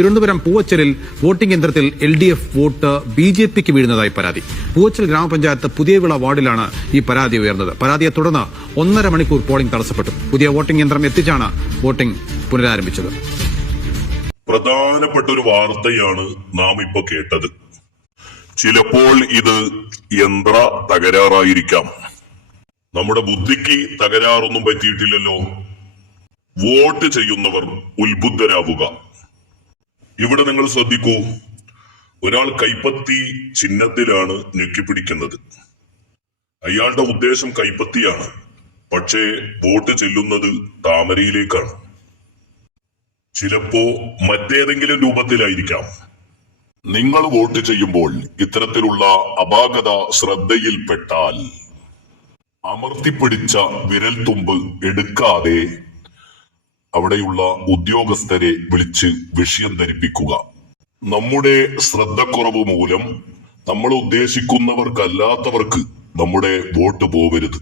Thiruvananthapuram പൂവച്ചലിൽ voting യന്ത്രത്തിൽ LDF vote BJPക്ക് വീഴുന്നതായി പരാതി. പൂവച്ചൽ ഗ്രാമപഞ്ചായത്ത് പുതിയവിള വാർഡിലാണ് ഈ പരാതി ഉയർന്നത്. പരാതിയെ തുടർന്ന് 1.5 മണിക്കൂർ പോളിംഗ് തടസ്സപ്പെട്ടു. പുതിയ വോട്ടിംഗ് യന്ത്രം എത്തിച്ചാണ് വോട്ടിംഗ് പുനരാരംഭിച്ചത്. പ്രധാനപ്പെട്ട ഒരു വാർത്തയാണ് നാം ഇപ്പൊ കേട്ടത്. ചിലപ്പോൾ ഇത് യന്ത്ര തകരാറായിരിക്കാം. നമ്മുടെ ബുദ്ധിക്ക് തകരാറൊന്നും പറ്റിയിട്ടില്ലല്ലോ. വോട്ട് ചെയ്യുന്നവർ ഉത്ബുദ്ധരാവുക. ഇവിടെ നിങ്ങൾ ശ്രദ്ധിക്കൂ, ഒരാൾ കൈപ്പത്തി ചിഹ്നത്തിലാണ് ഞെക്കിപ്പിടിക്കുന്നത്. അയാളുടെ ഉദ്ദേശം കൈപ്പത്തിയാണ്, പക്ഷേ വോട്ട് ചെല്ലുന്നത് താമരയിലേക്കാണ്. ചിലപ്പോ മറ്റേതെങ്കിലും രൂപത്തിലായിരിക്കാം. നിങ്ങൾ വോട്ട് ചെയ്യുമ്പോൾ ഇത്തരത്തിലുള്ള അപാകത ശ്രദ്ധയിൽപ്പെട്ടാൽ അമർത്തിപ്പിടിച്ച വിരൽത്തുമ്പ് എടുക്കാതെ അവിടെയുള്ള ഉദ്യോഗസ്ഥരെ വിളിച്ച് വിഷയം ധരിപ്പിക്കുക. നമ്മുടെ ശ്രദ്ധക്കുറവ് മൂലം നമ്മൾ ഉദ്ദേശിക്കുന്നവർക്കല്ലാത്തവർക്ക് നമ്മുടെ വോട്ട് പോവരുത്.